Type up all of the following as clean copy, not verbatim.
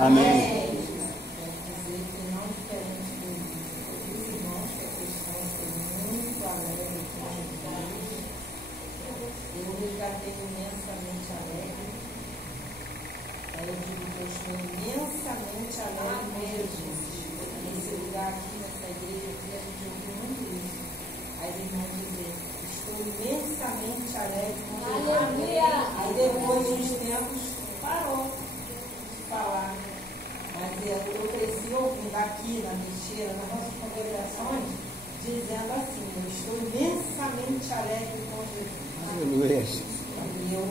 Amém. Dizendo assim, eu estou imensamente alegre com Jesus. Aleluia. E eu,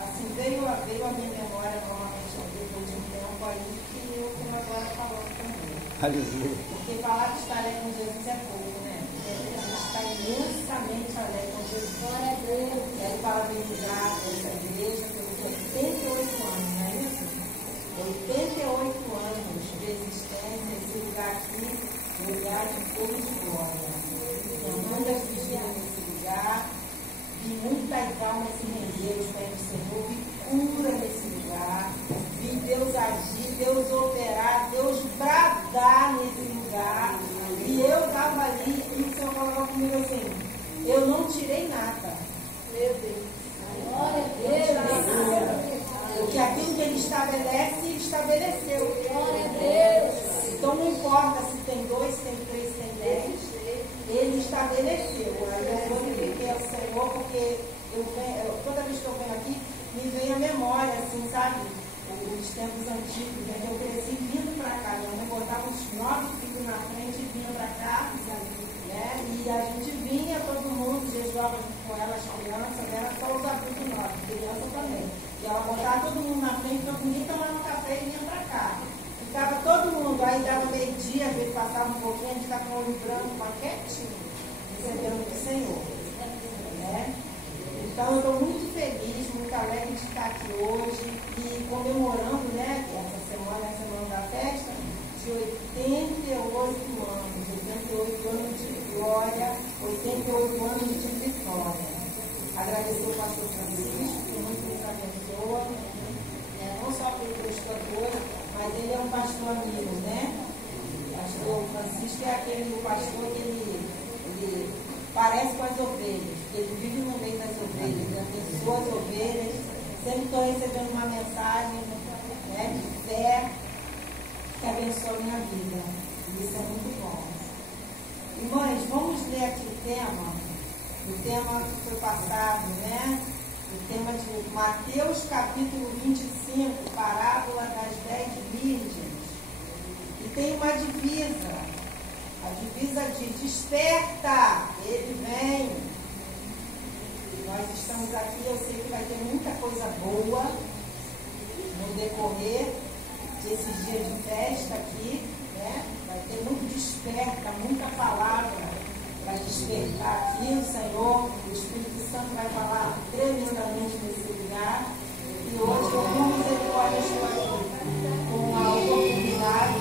assim, veio a minha memória novamente, depois de um tempo aí, que eu tenho agora falando também. Aleluia. Porque falar que estar alegre com Jesus é pouco, né? A gente está imensamente alegre com Jesus. Glória a Deus. Quero parabenizar essa igreja pelos 88 anos, não é isso? 88 anos de existência, esse lugar aqui. Lugar de fogo de glória. Então, muitas vigílias nesse lugar, vi muitas almas se render os pés do Senhor, vi cura nesse lugar, vi Deus agir, Deus operar, Deus bradar nesse lugar. E eu estava ali e o Senhor falava comigo assim: eu não tirei nada. Meu Deus. Glória a Deus. Porque aquilo que Ele estabelece, estabeleceu. Glória a Deus. Então não importa se tem 2, se tem 3, se tem 10, Ele estabeleceu. Aí eu glorifiquei ao Senhor, porque toda vez que eu venho aqui, me vem a memória, assim, sabe? Os tempos antigos, né? Que eu cresci vindo para cá. Minha mãe botava uns 9 filhos na frente e vinha para cá, né? E a gente vinha, todo mundo, jejuava junto com ela, as crianças, era só os adultos novos, criança também. E ela botava todo mundo na frente, todo mundo tomava um café e vinha para cá. Ficava todo mundo, aí dava meio-dia, às vezes passava um pouquinho, a gente estava com o olho branco, mas quietinho, recebendo do Senhor. Né? Então eu estou muito feliz, muito alegre de estar aqui hoje e comemorando, né, essa semana, a semana da festa, de 88 anos, 88 anos de glória, 88 anos de vitória. Agradecer ao pastor Francisco, que muito nos abençoa, né, não só pelo pastor, mas ele é um pastor amigo, né? O pastor Francisco é aquele pastor que ele parece com as ovelhas, ele vive no meio das ovelhas, ele abençoa as ovelhas. Sempre estou recebendo uma mensagem, né, de fé que abençoa a minha vida. E isso é muito bom. Irmãs, vamos ler aqui o tema que foi passado, né? O tema de Mateus capítulo 25, parábola das 10 virgens. E tem uma divisa. A divisa diz: desperta, ele vem. E nós estamos aqui, eu sei que vai ter muita coisa boa no decorrer desses dias de festa aqui, né? Vai ter muito desperta, muita palavra para despertar aqui. O Senhor, o Espírito Santo vai falar tremendamente nesse lugar. E hoje eu com misericórdia estou aqui com a oportunidade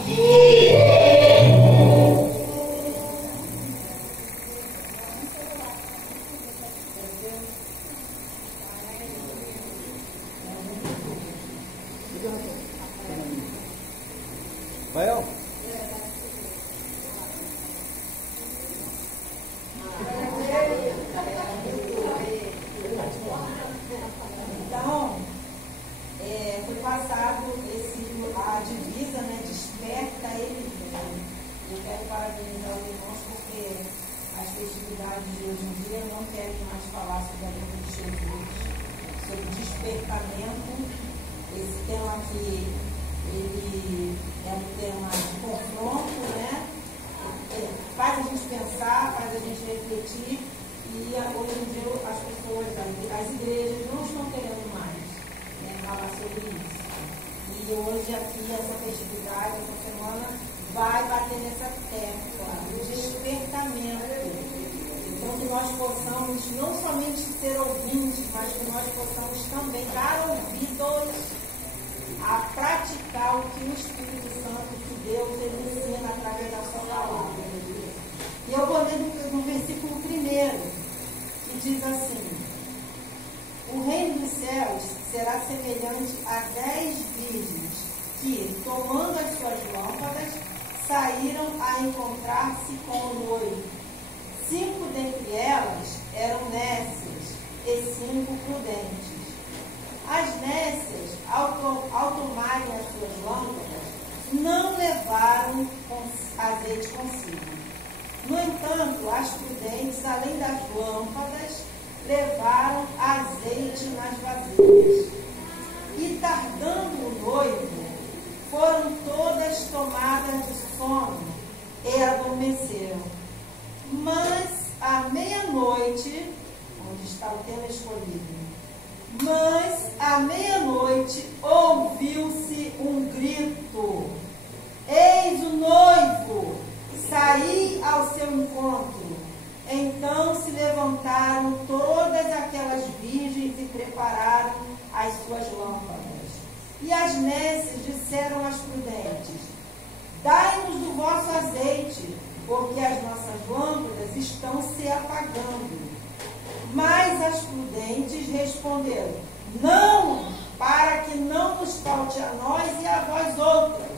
não somente ser ouvintes, mas que nós possamos também dar ouvidos a praticar o que o Espírito Santo de Deus ele ensina através da sua palavra. E eu vou ler no versículo 1, que diz assim: o reino dos céus será semelhante a 10 virgens que, tomando as suas lâmpadas, saíram a encontrar-se com o noivo. 5 dentre elas eram nécias e 5 prudentes. As nécias, ao tomarem as suas lâmpadas, não levaram azeite consigo. No entanto, as prudentes, além das lâmpadas, levaram azeite nas vasilhas. E tardando o noivo, foram todas tomadas de sono e adormeceram. Mas à meia-noite, onde está o tema escolhido, mas à meia-noite ouviu-se um grito: eis o noivo, saí ao seu encontro. Então se levantaram todas aquelas virgens e prepararam as suas lâmpadas. E as nécias disseram às prudentes: dai-nos do vosso azeite, porque as nossas lâmpadas estão se apagando. Mas as prudentes responderam: não, para que não nos falte a nós e a vós outras.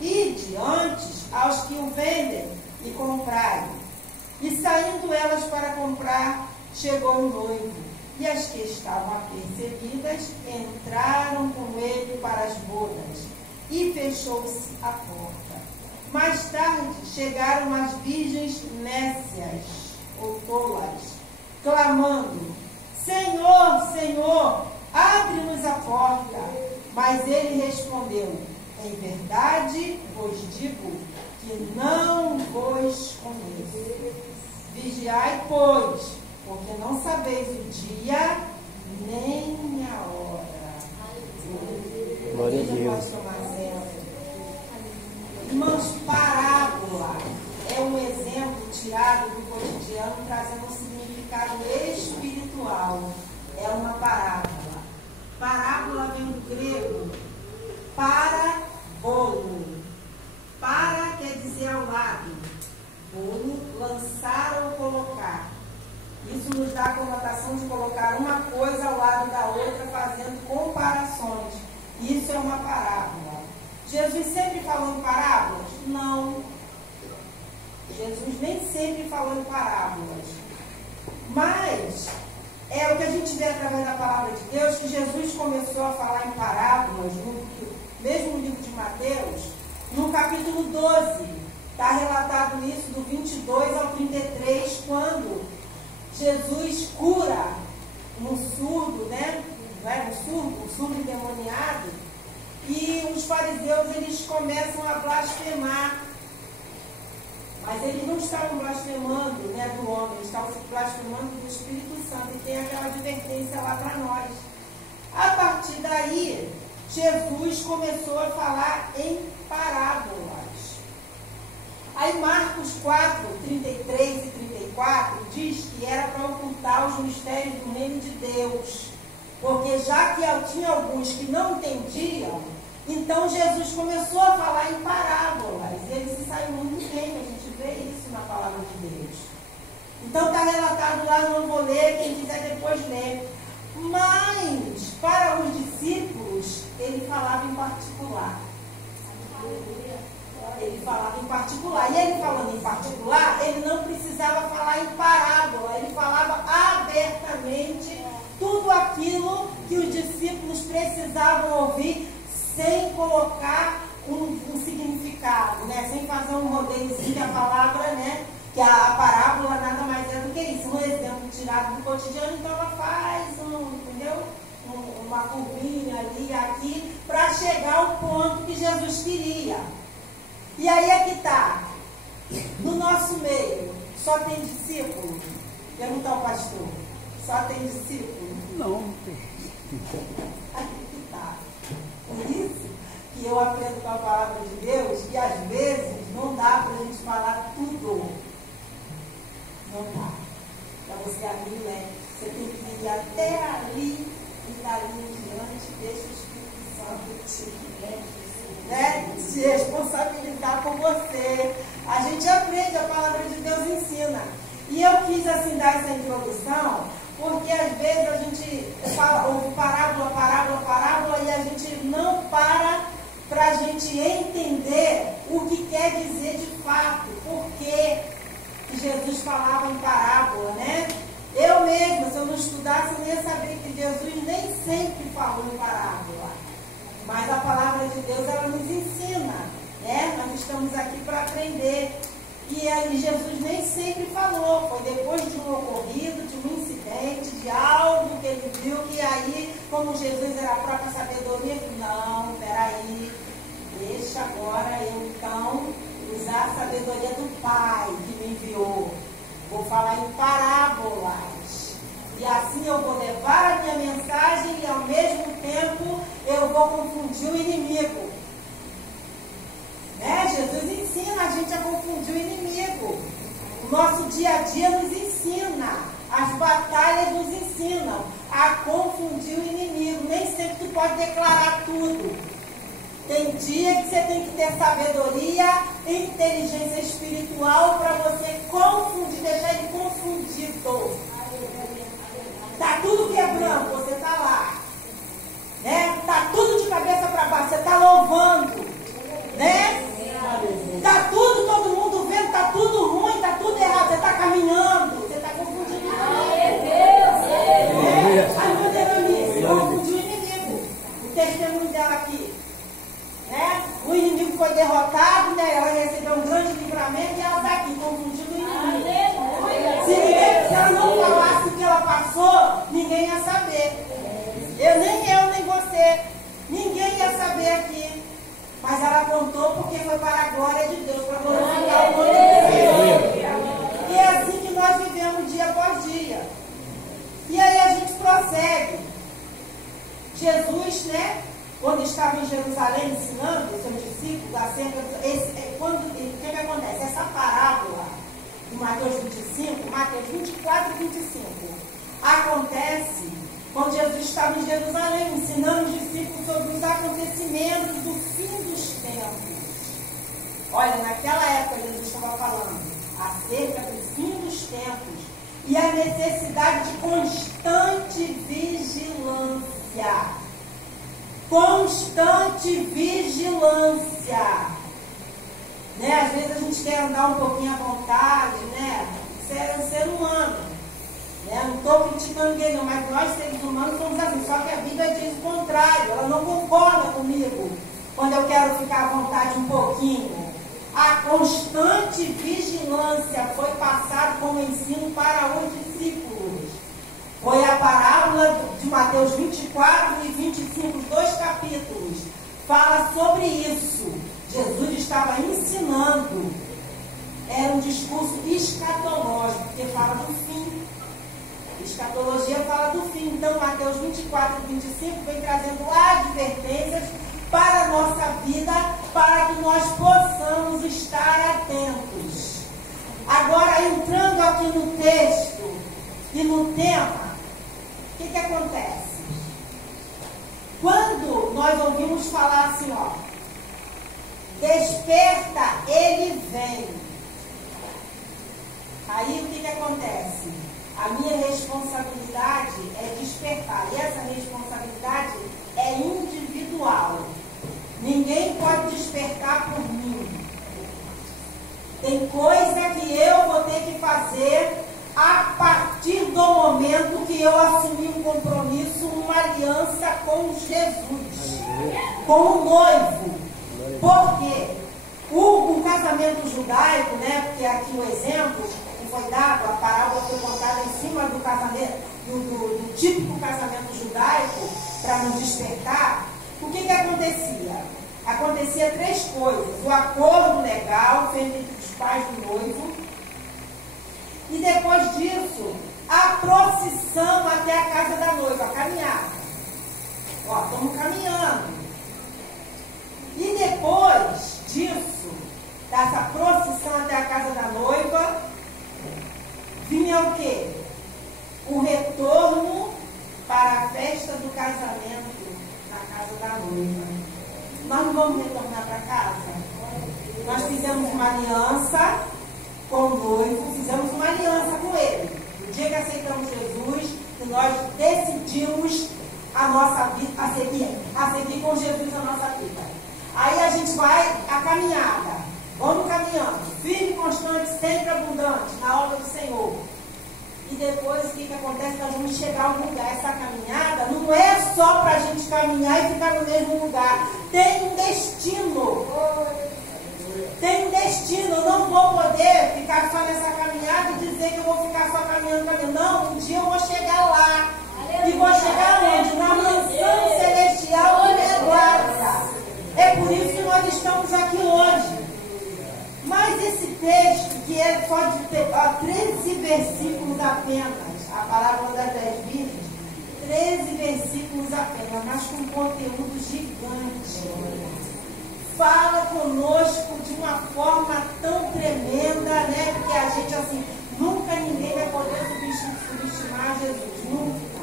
Ide antes aos que o vendem e comprai. E saindo elas para comprar, chegou o noivo. E as que estavam apercebidas entraram com ele para as bodas. E fechou-se a porta. Mais tarde chegaram as virgens nécias, ou tolas, clamando: Senhor, Senhor, abre-nos a porta. Mas ele respondeu: em verdade vos digo que não vos conheço. Vigiai, pois, porque não sabeis o dia nem a hora. Glória a Deus. Irmãos, parábola é um exemplo tirado do cotidiano, trazendo um significado espiritual. É uma parábola. Parábola vem do grego parabolo. Para quer dizer ao lado. Bolo, lançar ou colocar. Isso nos dá a conotação de colocar uma coisa ao lado da outra, fazendo comparações. Isso é uma parábola. Jesus sempre falou em parábolas? Não. Jesus nem sempre falou em parábolas. Mas é o que a gente vê através da palavra de Deus, que Jesus começou a falar em parábolas, mesmo no livro de Mateus, no capítulo 12. Está relatado isso do 22 ao 33, quando Jesus cura um surdo, né? Não é? Um surdo endemoniado. E os fariseus, eles começam a blasfemar. Mas eles não estavam blasfemando, né, do homem, eles estavam blasfemando do Espírito Santo. E tem aquela advertência lá para nós. A partir daí, Jesus começou a falar em parábolas. Aí Marcos 4, 33 e 34 diz que era para ocultar os mistérios do reino de Deus. Porque já que tinha alguns que não entendiam, então Jesus começou a falar em parábolas. E ele se saiu muito bem, a gente vê isso na palavra de Deus. Então está relatado lá, não vou ler, quem quiser depois ler. Mas para os discípulos, ele falava em particular. Ele falava em particular. E ele falando em particular, ele não precisava falar em parábola. Ele falava abertamente tudo aquilo que os discípulos precisavam ouvir, sem colocar um significado, né? Sem fazer um rodeiozinho, que a palavra, né? Que a parábola nada mais é do que isso. Um exemplo tirado do cotidiano, então ela faz entendeu? Uma curvinha ali, aqui, para chegar ao ponto que Jesus queria. E aí é que está. No nosso meio, só tem discípulo? Perguntar ao pastor. Só tem discípulo? Não. Aí que está. Por isso que eu aprendo com a palavra de Deus que às vezes não dá para a gente falar tudo. Não dá. Para você abrir, né? Você tem que ir até ali e dali em diante, deixa o Espírito Santo te responsabilizar por você. A gente aprende, a palavra de Deus ensina. E eu quis assim dar essa introdução, porque às vezes a gente ouve parábola, e a gente não para a quer dizer de fato, por que Jesus falava em parábola, né? Eu mesma, se eu não estudasse, eu não ia saber que Jesus nem sempre falou em parábola. Mas a palavra de Deus, ela nos ensina, né? Nós estamos aqui para aprender. E aí Jesus nem sempre falou, foi depois de um ocorrido, de um incidente, de algo que ele viu, que aí, como Jesus era a própria sabedoria, não, peraí, deixa agora eu então usar a sabedoria do Pai que me enviou. Vou falar em parábolas. E assim eu vou levar a minha mensagem e ao mesmo tempo eu vou confundir o inimigo. Né? Jesus ensina a gente a confundir o inimigo. O nosso dia a dia nos ensina. As batalhas nos ensinam a confundir o inimigo. Nem sempre tu pode declarar tudo. Tem dia que você tem que ter sabedoria e inteligência espiritual para você confundir, deixar ele confundido. Está tudo quebrando, você está lá. Né? Está tudo de cabeça para baixo, você está louvando. Né? Está tudo, todo mundo vendo, está tudo ruim, está tudo errado, você está caminhando, você está confundindo o inimigo. A Modernice confundiu o inimigo. O testemunho dela aqui. Né? O inimigo foi derrotado, né? Ela recebeu um grande livramento e ela está aqui, confundindo o inimigo. Se ela não falasse o que ela passou, ninguém ia saber. Nem você. Ninguém ia saber aqui. Mas ela contou porque foi para a glória de Deus, para glorificar o nome de Deus. E é assim que nós vivemos dia após dia. E aí a gente prossegue. Jesus, né? Quando estava em Jerusalém ensinando os seus discípulos acerca o que acontece? Essa parábola de Mateus 25, Mateus 24 e 25, acontece quando Jesus estava em Jerusalém ensinando os discípulos sobre os acontecimentos do fim dos tempos. Olha, naquela época Jesus estava falando acerca do fim dos tempos e a necessidade de constante vigilância. Constante vigilância. Né? Às vezes a gente quer andar um pouquinho à vontade, né? Isso é um ser humano. Né? Não estou criticando ninguém, não, mas nós seres humanos somos assim. Só que a Bíblia diz o contrário. Ela não concorda comigo quando eu quero ficar à vontade um pouquinho. A constante vigilância foi passada como ensino para os discípulos. Foi a parábola de Mateus 24 e 25, os 2 capítulos. Fala sobre isso. Jesus estava ensinando. Era um discurso escatológico, porque fala do fim. Escatologia fala do fim. Então, Mateus 24 e 25 vem trazendo advertências para a nossa vida, para que nós possamos estar atentos. Agora, entrando aqui no texto e no tema, o que acontece? Quando nós ouvimos falar assim, ó, desperta, ele vem. Aí o que acontece? A minha responsabilidade é despertar. E essa responsabilidade é individual. Ninguém pode despertar por mim. Tem coisa que eu vou ter que fazer a partir do momento que eu assumi um compromisso, uma aliança com Jesus, com o noivo. Por quê? O casamento judaico, né? Porque aqui o exemplo que foi dado, a parábola foi contada em cima do casamento, do típico casamento judaico, para nos despertar. O que acontecia? Acontecia 3 coisas: o acordo legal feito entre os pais do noivo, e depois disso, a procissão até a casa da noiva, a caminhada. Ó, estamos caminhando. E depois disso, dessa procissão até a casa da noiva, vinha o quê? O retorno para a festa do casamento na casa da noiva. Nós não vamos retornar para casa? Nós fizemos uma aliança com o noivo, fizemos uma aliança com ele. No dia que aceitamos Jesus, e nós decidimos a nossa vida, a seguir com Jesus a nossa vida. Aí a gente vai a caminhada. Vamos caminhando, firme, constante, sempre abundante na obra do Senhor. E depois o que acontece? Nós vamos chegar a um lugar. Essa caminhada não é só para a gente caminhar e ficar no mesmo lugar. Tem um destino. Tem um destino. Eu não vou poder ficar só nessa caminhada e dizer que eu vou ficar só caminhando. Não, um dia eu vou chegar lá. E vou chegar onde? Na mansão celestial de minha glória. É por isso que nós estamos aqui hoje. Mas esse texto, que é só de 13 versículos apenas, a parábola das 10 virgens, 13 versículos apenas, mas com um conteúdo gigante. Fala conosco de uma forma tão tremenda, né? Porque a gente, assim, nunca ninguém vai poder subestimar Jesus, nunca.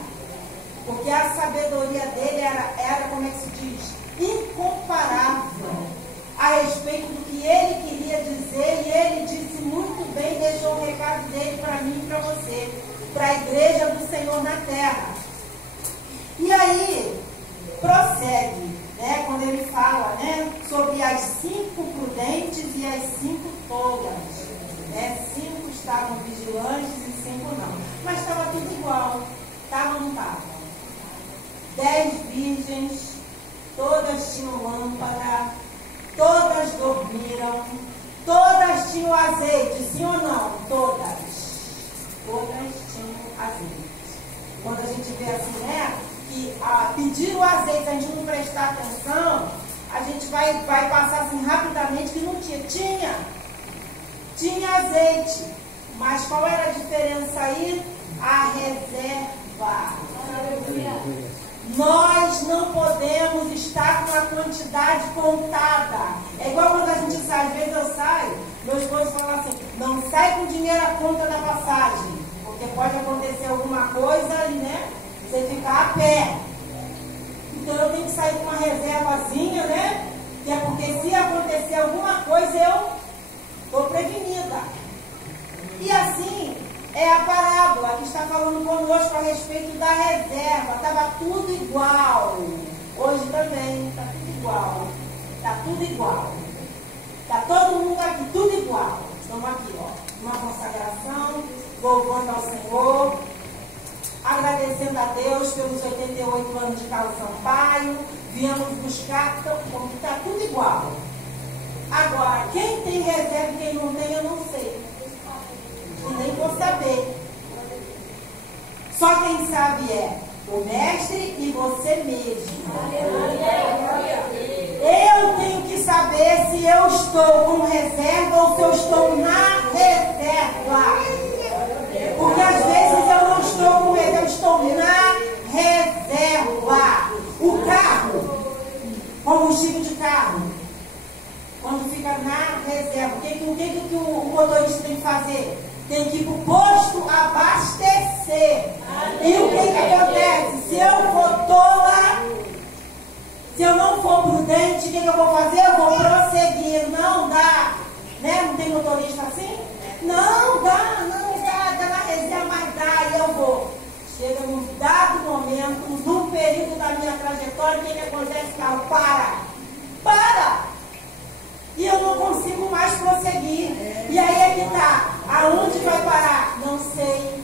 Porque a sabedoria dele era, como é que se diz? Incomparável a respeito do que ele queria dizer, e ele disse muito bem, deixou o recado dele para mim e para você, para a igreja do Senhor na terra. E aí, prossegue, né, quando ele fala, né, sobre as 5 prudentes e as 5 tolas. Né, 5 estavam vigilantes e 5 não. Mas estava tudo igual. Estava ou não estava? 10 virgens, todas tinham lâmpada, todas dormiram, todas tinham azeite, sim ou não? Todas. Todas tinham azeite. Quando a gente vê assim, né, que pedir o azeite, a gente não prestar atenção, a gente vai passar assim rapidamente que não tinha. Tinha azeite. Mas qual era a diferença aí? A reserva. Nós não podemos estar com a quantidade contada. É igual quando a gente sai, às vezes eu saio, meu esposo fala assim, não sai com dinheiro à conta da passagem, porque pode acontecer alguma coisa e, né, você ficar a pé. Então eu tenho que sair com uma reservazinha, né, que é porque se acontecer alguma coisa eu estou prevenida. E assim é a parábola que está falando conosco a respeito da reserva. Estava tudo igual. Hoje também está tudo igual. Está tudo igual. Está todo mundo aqui, tudo igual. Estamos aqui, ó, uma consagração, louvando ao Senhor, agradecendo a Deus pelos 88 anos de Carlos Sampaio. Viemos buscar, então, está tudo igual. Agora, quem tem reserva e quem não tem, eu não sei. E nem vou saber. Só quem sabe é o mestre e você mesmo. Eu tenho que saber se eu estou com reserva ou se eu estou na reserva. Porque às vezes eu não estou com reserva, eu estou na reserva. O carro, combustível de carro, quando fica na reserva, o que o motorista tem que fazer? Tem que ir para o posto abastecer. E o que acontece? Se eu for tola, se eu não for prudente, o que eu vou fazer? Eu vou prosseguir. Não dá. Né? Não tem motorista assim? Não dá na reserva, mas dá. E eu vou. Chega num dado momento, num período da minha trajetória, o que acontece? O carro para! E eu não consigo mais prosseguir. E aí é que está. Aonde vai parar? Não sei.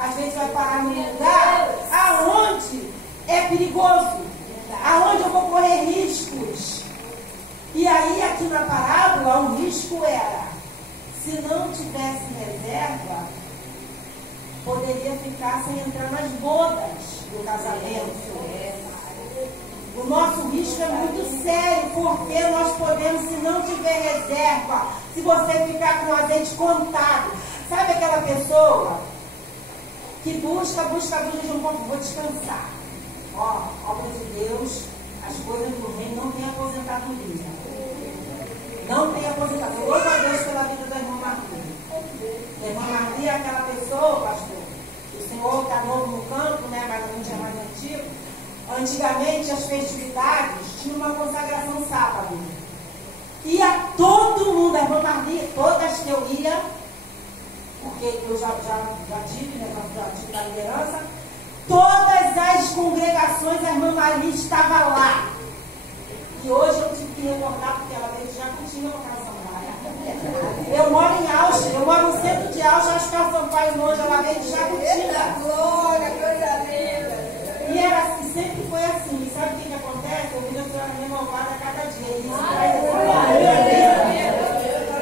Às vezes vai parar num lugar aonde é perigoso. Aonde eu vou correr riscos. E aí aqui na parábola o risco era, se não tivesse reserva, poderia ficar sem entrar nas bodas do casamento. O nosso risco é muito sério, porque nós podemos, se não tiver reserva, se você ficar com o azeite contado, sabe aquela pessoa que busca de um ponto, vou descansar. Ó, obra de Deus, as coisas do reino não tem aposentadoria. Não tem aposentadoria. Glória a Deus pela vida da irmã Maria. A irmã Maria é aquela pessoa, pastor, o Senhor está novo no campo, né, mas a gente é mais antigo. Antigamente as festividades tinham uma consagração sábado. Ia todo mundo, a irmã Maria, todas que eu ia, porque eu já tive, né, já tive na liderança, todas as congregações, a irmã Maria estava lá. E hoje eu tive que recordar, porque ela veio já continua com a Sampaio. Eu moro em Austin, eu moro no centro de Austin, acho que a Sampaio longe, ela veio de Jacutinga. Glória, coisa linda. E era assim, sempre foi assim. E sabe o que acontece? Eu vi a senhora renovada a cada dia. E isso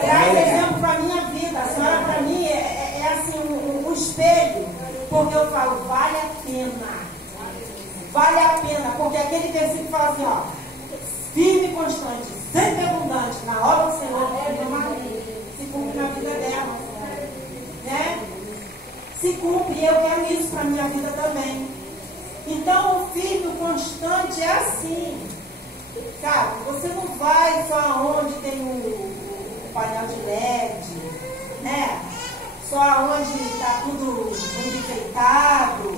traz exemplo para a minha vida. A senhora para mim é assim um espelho. Porque eu falo, vale a pena. Vale a pena. Porque aquele versículo fala assim, ó. Firme e constante, sempre abundante, na obra do Senhor, se cumpre na vida dela. Né? Se cumpre, e eu quero isso para a minha vida também. Então, o firme e constante é assim. Sabe, você não vai só onde tem o painel de LED, né? Só onde está tudo enfeitado,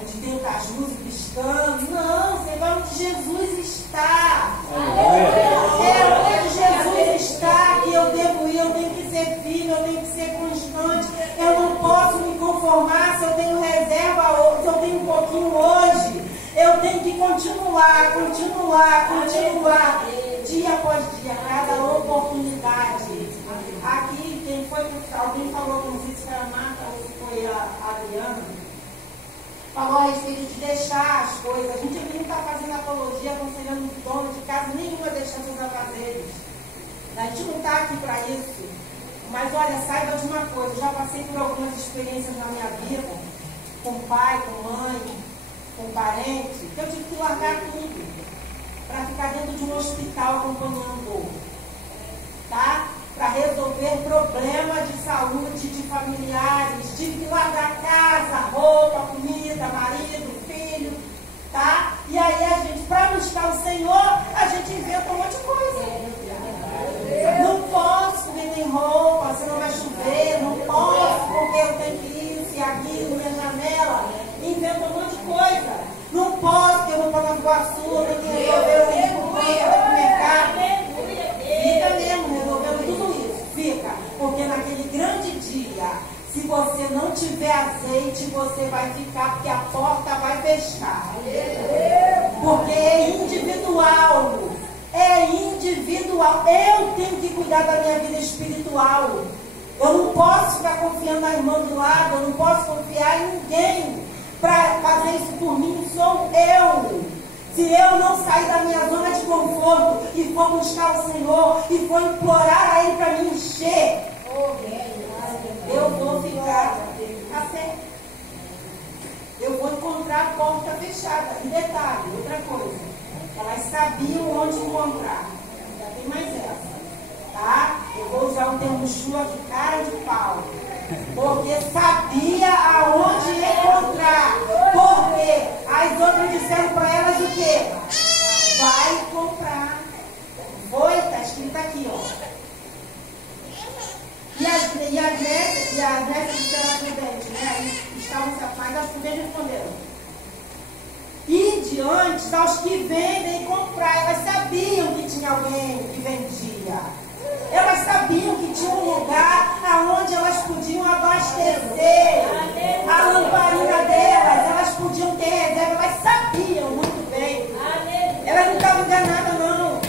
onde tem as luzes piscando. Não, você vai onde Jesus está. É onde Jesus está que eu devo ir. Eu tenho que ser firme, eu tenho que ser constante. Eu não posso me conformar se eu tenho reserva, se eu tenho um pouquinho hoje. Eu tenho que continuar, dia após dia, cada oportunidade. Aqui, quem foi, alguém falou, não sei se foi a Marta ou se foi a Adriana, falou a respeito de deixar as coisas. A gente não está fazendo apologia, aconselhando o dono de casa nenhum a deixar seus afazeres. A gente não está aqui para isso. Mas olha, saiba de uma coisa, eu já passei por algumas experiências na minha vida, com pai, com mãe, com parente, que eu tive que largar tudo para ficar dentro de um hospital acompanhando, tá? Para resolver problemas de saúde de familiares, tive que largar casa, roupa, comida, marido, filho, tá? E aí a gente, para buscar o Senhor, a gente inventa um monte de coisa. Não posso porque tem roupa, senão vai chover, não posso porque eu tenho que isso e aquilo, minha janela, inventa um monte de coisa. Não posso porque eu vou para Nova Iguaçu, eu tenho que resolver, eu tenho que cumprir, eu tenho que ir no mercado. Fica mesmo resolvendo tudo isso, fica. Porque naquele grande dia, se você não tiver azeite, você vai ficar, porque a porta vai fechar. Porque é individual. É individual. Eu tenho que cuidar da minha vida espiritual. Eu não posso ficar confiando na irmã do lado, eu não posso confiar em ninguém para fazer isso por mim. Sou eu. Se eu não sair da minha zona de conforto e for buscar o Senhor e for implorar a Ele para me encher, eu vou ficar até. Eu vou encontrar a porta fechada. E detalhe, outra coisa, elas sabiam onde encontrar. Ainda tem mais essa, tá? Eu vou usar o termo chuva de cara de pau. Porque sabia aonde encontrar. Porque as outras disseram para elas o quê? Vai comprar. Foi, está escrito aqui, ó. E as netas disseram prudentes, né? Estavam se afastando, as prudentes responderam. E diante aos que vendem e comprar, elas sabiam que tinha alguém que vendia. Elas sabiam que tinha um lugar aonde elas podiam abastecer a lamparina delas, elas podiam ter reserva, elas sabiam muito bem. Elas não estavam enganadas, não.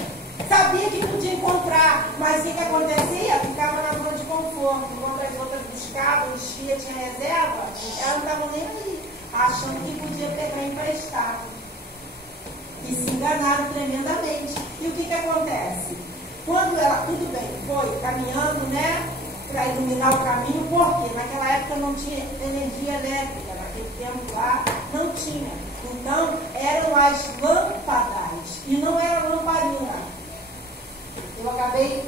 Sabia que podia encontrar, mas o que acontecia? Ficava na zona de conforto. Enquanto as outras buscavam, enchia, tinha reserva, elas não estavam nem aí, achando que podia pegar emprestado. E se enganaram tremendamente. E o que acontece? Quando ela, tudo bem, foi caminhando, né, para iluminar o caminho, porque naquela época não tinha energia elétrica, naquele tempo lá não tinha. Então, eram as lâmpadas, e não era lamparina. Eu acabei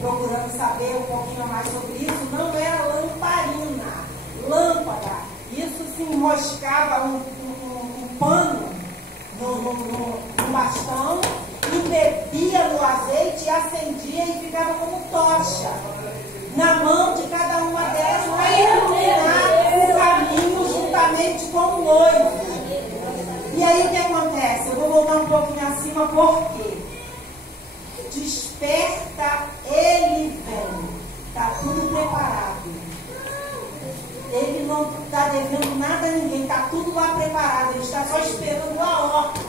procurando saber um pouquinho mais sobre isso, não era lamparina, lâmpada. Isso se enroscava um pano no bastão, e bebia no azeite e acendia e ficava como tocha na mão de cada uma delas para iluminar o caminho juntamente com o noivo. E aí o que acontece? Eu vou voltar um pouquinho acima, porque desperta, ele vem, está tudo preparado. Ele não está devendo nada a ninguém, está tudo lá preparado, ele está só esperando a ordem.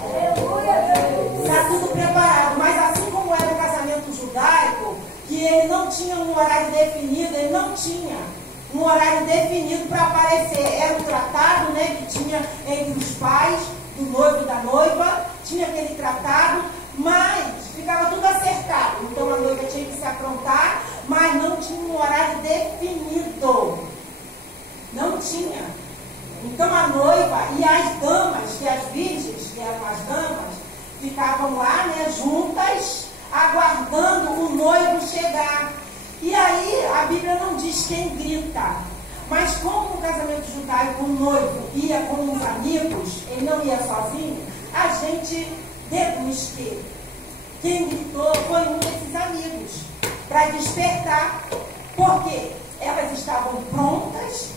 Está tudo preparado, mas assim como era o casamento judaico, não tinha um horário definido, ele não tinha um horário definido para aparecer. Era um tratado, né, que tinha entre os pais do noivo e da noiva, tinha aquele tratado, mas ficava tudo acertado. Então a noiva tinha que se aprontar, mas não tinha um horário definido. Não tinha. Então a noiva e as damas, que as virgens, que eram as damas, ficavam lá, né, juntas, aguardando o noivo chegar. E aí a Bíblia não diz quem grita, mas como no casamento judaico o noivo ia com os amigos, ele não ia sozinho, a gente deduz que quem gritou foi um desses amigos, para despertar, porque elas estavam prontas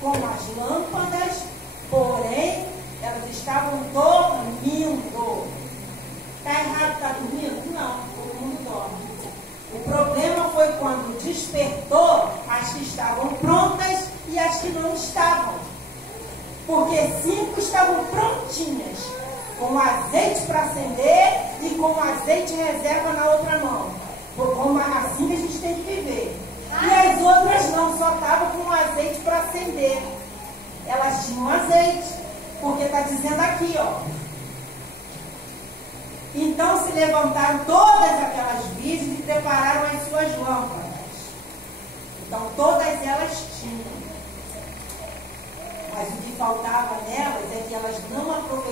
com as lâmpadas, porém elas estavam dormindo. Está errado estar dormindo? Não, todo mundo dorme. O problema foi quando despertou as que estavam prontas e as que não estavam. Porque 5 estavam prontinhas, com azeite para acender e com azeite reserva na outra mão. Como assim que a gente tem que viver. E as outras não, só estavam com azeite para acender. Elas tinham azeite, porque está dizendo aqui, ó. Então se levantaram todas aquelas virgens e prepararam as suas lâmpadas. Então todas elas tinham. Mas o que faltava nelas é que elas não aproveitaram